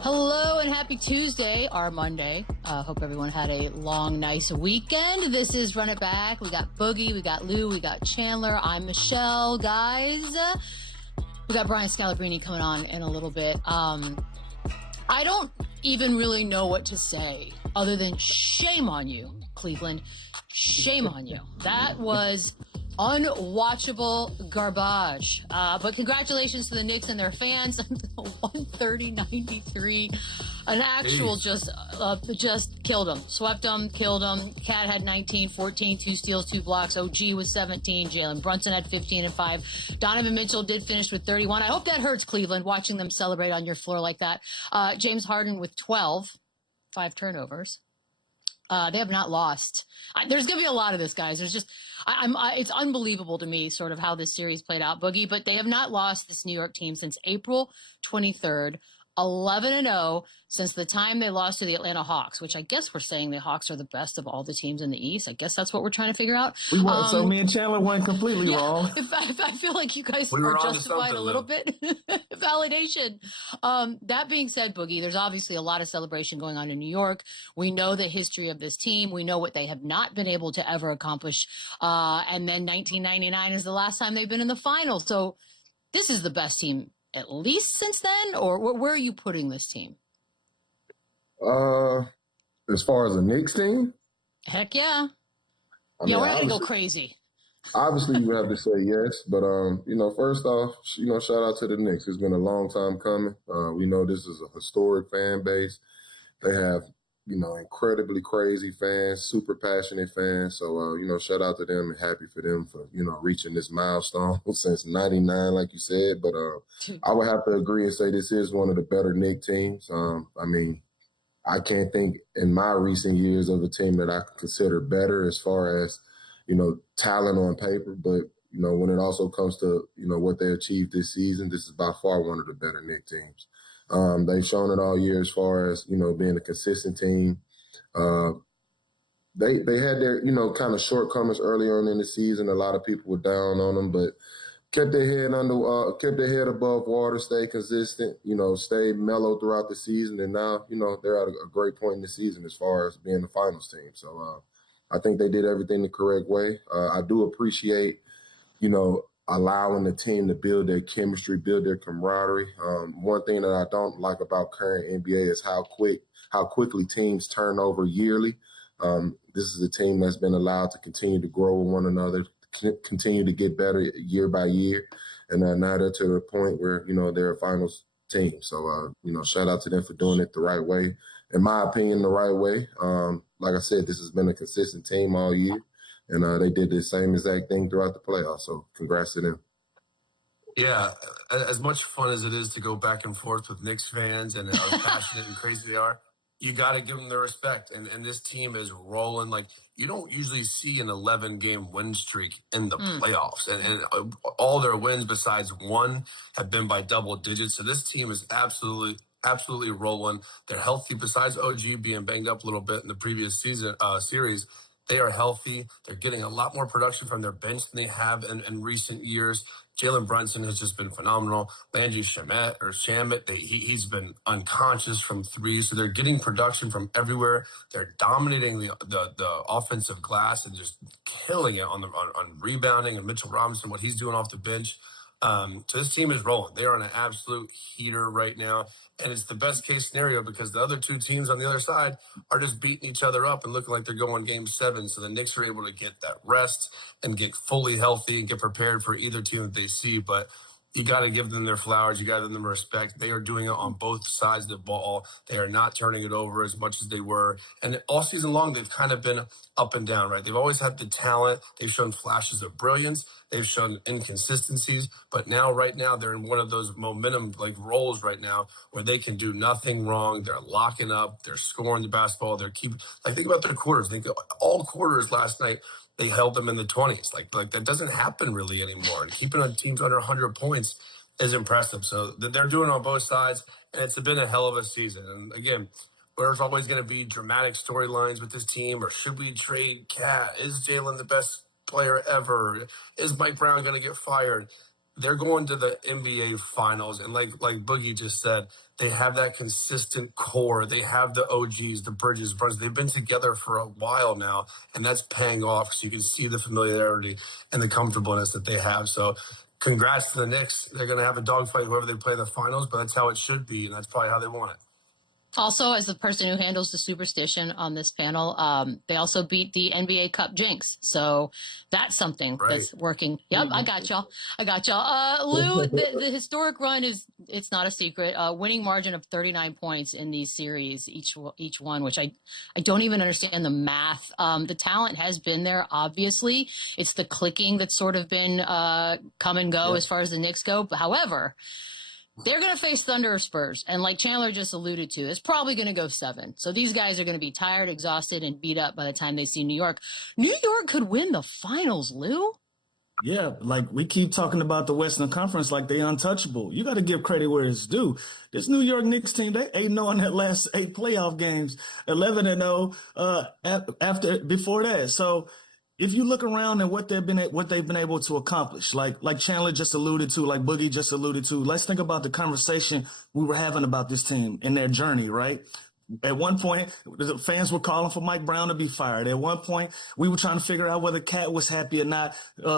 Hello and happy Tuesday, our Monday. Hope everyone had a long, nice weekend. This is Run It Back. We got Boogie, we got Lou, we got Chandler. I'm Michelle, guys. We got Brian Scalabrine coming on in a little bit. I don't even really know what to say other than shame on you, Cleveland. Shame on you. That was unwatchable garbage. But congratulations to the Knicks and their fans. 130-93. An actual just killed them. Swept them, killed them. Cat had 19, 14, 2 steals, 2 blocks. OG was 17. Jalen Brunson had 15 and 5. Donovan Mitchell did finish with 31. I hope that hurts Cleveland, watching them celebrate on your floor like that. James Harden with 12, 5 turnovers. They have not lost. There's going to be a lot of this, guys. There's just, it's unbelievable to me sort of how this series played out, Boogie, but they have not lost this New York team since April 23rd, 11-0 since the time they lost to the Atlanta Hawks, which I guess we're saying the Hawks are the best of all the teams in the East. I guess that's what we're trying to figure out. So me and Chandler weren't completely wrong. I feel like you guys are justified a little bit. Validation. That being said, Boogie, there's obviously a lot of celebration going on in New York. We know the history of this team. We know what they have not been able to ever accomplish. And then 1999 is the last time they've been in the finals. So this is the best team at least since then, or where are you putting this team? As far as the Knicks team? Heck yeah. We're not going to go crazy. Obviously, you have to say yes, but, first off, shout out to the Knicks. It's been a long time coming. We know this is a historic fan base. They have, incredibly crazy fans, super passionate fans. So, shout out to them and happy for them for, reaching this milestone since 99, like you said. But I would have to agree and say this is one of the better Knicks teams. I can't think in my recent years of a team that I consider better as far as, talent on paper. But, when it also comes to, what they achieved this season, this is by far one of the better Knicks teams. They've shown it all year as far as, being a consistent team. They had their, kind of shortcomings early on in the season. A lot of people were down on them, but kept their head above water, stayed consistent, stayed mellow throughout the season. And now, they're at a great point in the season as far as being the finals team. So I think they did everything the correct way. I do appreciate, allowing the team to build their chemistry, build their camaraderie. One thing that I don't like about current NBA is how quickly teams turn over yearly. This is a team that's been allowed to continue to grow with one another, continue to get better year by year. And now they're to the point where, they're a finals team. So, shout out to them for doing it the right way. In my opinion, the right way. Like I said, this has been a consistent team all year. And they did the same exact thing throughout the playoffs. So congrats to them. Yeah, as much fun as it is to go back and forth with Knicks fans and how passionate and crazy they are, you got to give them their respect. And this team is rolling. Like, you don't usually see an 11-game win streak in the playoffs. And all their wins besides one have been by double digits. So this team is absolutely rolling. They're healthy besides OG being banged up a little bit in the previous series. They are healthy. They're getting a lot more production from their bench than they have in recent years. Jalen Brunson has just been phenomenal. Landry Shamet, he's been unconscious from three. So they're getting production from everywhere. They're dominating the offensive glass and just killing it on rebounding. And Mitchell Robinson, what he's doing off the bench. So this team is rolling. They are on an absolute heater right now. And it's the best case scenario because the other two teams on the other side are just beating each other up and looking like they're going game 7. So the Knicks are able to get that rest and get fully healthy and get prepared for either team that they see. But you got to give them their flowers. You got to give them respect. They are doing it on both sides of the ball. They are not turning it over as much as they were. And all season long, they've kind of been up and down, right? They've always had the talent. They've shown flashes of brilliance. They've shown inconsistencies. But right now, they're in one of those momentum roles right now where they can do nothing wrong. They're locking up. They're scoring the basketball. Think about their quarters. Think all quarters last night. They held them in the 20s. Like that doesn't happen really anymore. And keeping on teams under 100 points is impressive. So they're doing it on both sides, and it's been a hell of a season. And again, there's always going to be dramatic storylines with this team, or should we trade Cat? Is Jalen the best player ever? Is Mike Brown going to get fired? they're going to the NBA Finals, and like Boogie just said, they have that consistent core. They have the OGs, the Bridges, Brunson. They've been together for a while now, and that's paying off. So you can see the familiarity and the comfortableness that they have. So congrats to the Knicks. They're going to have a dogfight whoever they play in the finals, but that's how it should be, and that's probably how they want it. Also, as the person who handles the superstition on this panel, they also beat the NBA Cup jinx. So that's something that's working. Yep, I got y'all. Lou, the historic run it's not a secret. Winning margin of 39 points in these series, each one, which I don't even understand the math. The talent has been there, obviously. It's the clicking that's sort of been come and go as far as the Knicks go. But however, they're going to face Thunder or Spurs. And like Chandler just alluded to, it's probably going to go 7. So these guys are going to be tired, exhausted, and beat up by the time they see New York. New York could win the finals, Lou. Yeah, like we keep talking about the Western Conference like they untouchable. You got to give credit where it's due. This New York Knicks team, they 8-0 in that last 8 playoff games, 11-0 before that. So if you look around at what they've been able to accomplish, like Chandler just alluded to, like Boogie just alluded to, let's think about the conversation we were having about this team and their journey, right? At one point, the fans were calling for Mike Brown to be fired. At one point, we were trying to figure out whether Cat was happy or not.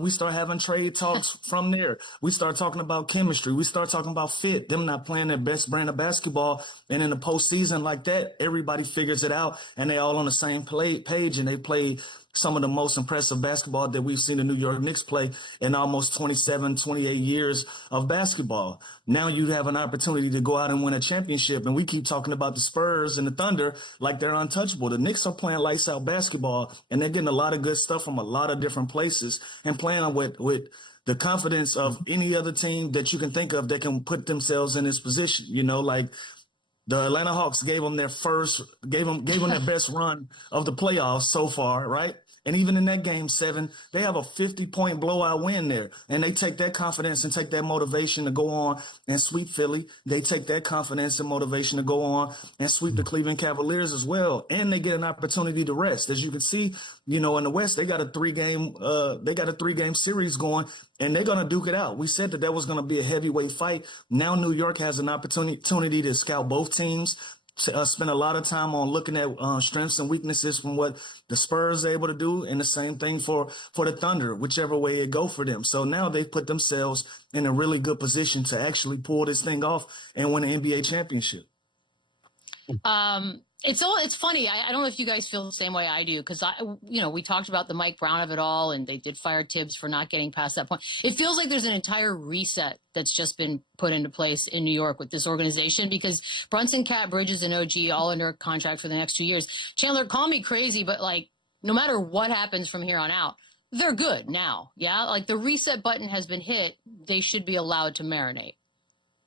We start having trade talks from there. We start talking about chemistry. We start talking about fit, them not playing their best brand of basketball. And in the postseason like that, everybody figures it out, and they all on the same page, and they play some of the most impressive basketball that we've seen the New York Knicks play in almost 27, 28 years of basketball. Now you have an opportunity to go out and win a championship. And we keep talking about the Spurs and the Thunder like they're untouchable. The Knicks are playing lights out basketball, and they're getting a lot of good stuff from a lot of different places and playing with the confidence of any other team that you can think of that can put themselves in this position. You know, like the Atlanta Hawks gave them their best run of the playoffs so far, right? And even in that game 7, they have a 50-point blowout win there. And they take that confidence and take that motivation to go on and sweep Philly. They take that confidence and motivation to go on and sweep the Cleveland Cavaliers as well. And they get an opportunity to rest. As you can see, you know, in the West, they got a 3-game series going, and they're going to duke it out. We said that was going to be a heavyweight fight. Now New York has an opportunity to scout both teams, spend a lot of time on looking at strengths and weaknesses from what the Spurs are able to do, and the same thing for the Thunder, whichever way it go for them. So now they've put themselves in a really good position to actually pull this thing off and win an NBA championship. It's funny. I don't know if you guys feel the same way I do, because we talked about the Mike Brown of it all, and they did fire Tibbs for not getting past that point. It feels like there's an entire reset that's just been put into place in New York with this organization, because Brunson, Cat, Bridges, and OG all under contract for the next 2 years. Chandler, call me crazy, but like no matter what happens from here on out, they're good now. Yeah, like the reset button has been hit. They should be allowed to marinate.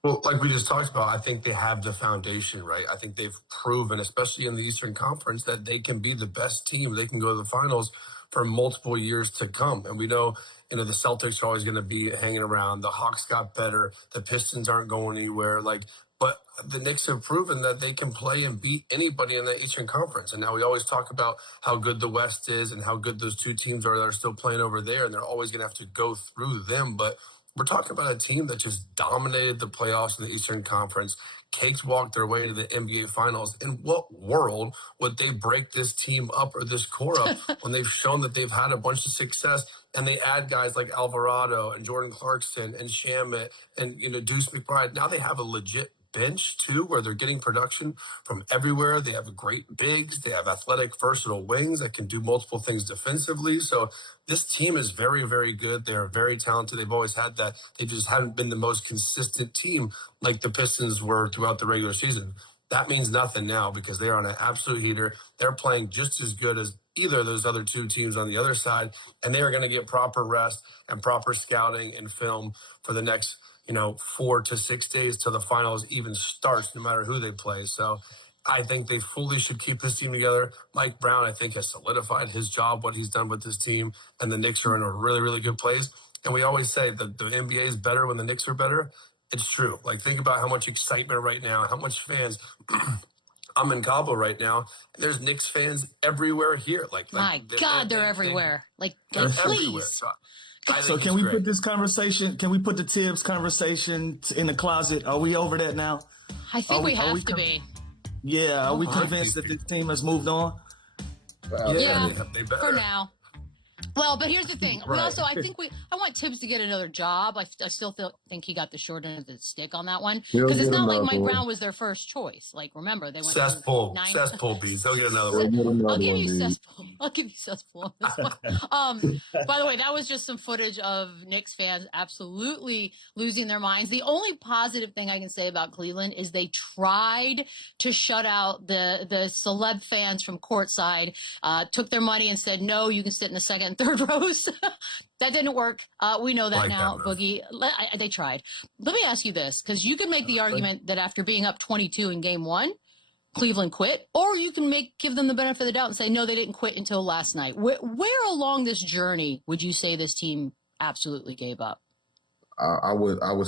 Well, like we just talked about, I think they have the foundation, right? I think they've proven, especially in the Eastern Conference, that they can be the best team. They can go to the finals for multiple years to come. And we know, the Celtics are always going to be hanging around. The Hawks got better. The Pistons aren't going anywhere. But the Knicks have proven that they can play and beat anybody in the Eastern Conference. And now we always talk about how good the West is and how good those two teams are that are still playing over there. And they're always going to have to go through them. But we're talking about a team that just dominated the playoffs in the Eastern Conference, cakewalked their way to the NBA Finals. In what world would they break this team up or this core up when they've shown that they've had a bunch of success, and they add guys like Alvarado and Jordan Clarkson and Shamet and Deuce McBride? Now they have a legit bench too, where they're getting production from everywhere. They have great bigs. They have athletic, versatile wings that can do multiple things defensively. So this team is very, very good. They're very talented. They've always had that. They just haven't been the most consistent team like the Pistons were throughout the regular season. That means nothing now, because they're on an absolute heater. They're playing just as good as either of those other two teams on the other side, and they are going to get proper rest and proper scouting and film for the next 4 to 6 days till the finals even starts, no matter who they play. So I think they fully should keep this team together. Mike Brown, I think, has solidified his job, what he's done with this team, and the Knicks are in a really, really good place. And we always say that the NBA is better when the Knicks are better. It's true. Like, think about how much excitement right now, how much fans. I'm in Cabo right now. There's Knicks fans everywhere here. My God, they're everywhere. Like please. Everywhere. So I So think can he's we great. put this conversation? Can we put the Tibbs conversation in the closet? Are we over that now? I think we have to be. Yeah. Are we Oh, convinced that this team has moved on? Yeah, they better. For now. Well, but here's the thing. We Right. also, I want Tibbs to get another job. I still think he got the short end of the stick on that one. He'll Because it's get not like another Mike one. Brown was their first choice. Like, remember, they went Cesspool from beats. They'll get another They'll one. get another I'll give one, you dude. cesspool. I'll give you cesspool on this one. By the way, that was just some footage of Knicks fans absolutely losing their minds. The only positive thing I can say about Cleveland is they tried to shut out the celeb fans from courtside, took their money and said, no, you can sit in the second and third rows. That didn't work. We know that Like now, that, Boogie. They tried. Let me ask you this, because you can make the argument that after being up 22 in game one, Cleveland quit, or you can give them the benefit of the doubt and say, no, they didn't quit until last night. Where along this journey would you say this team absolutely gave up? I would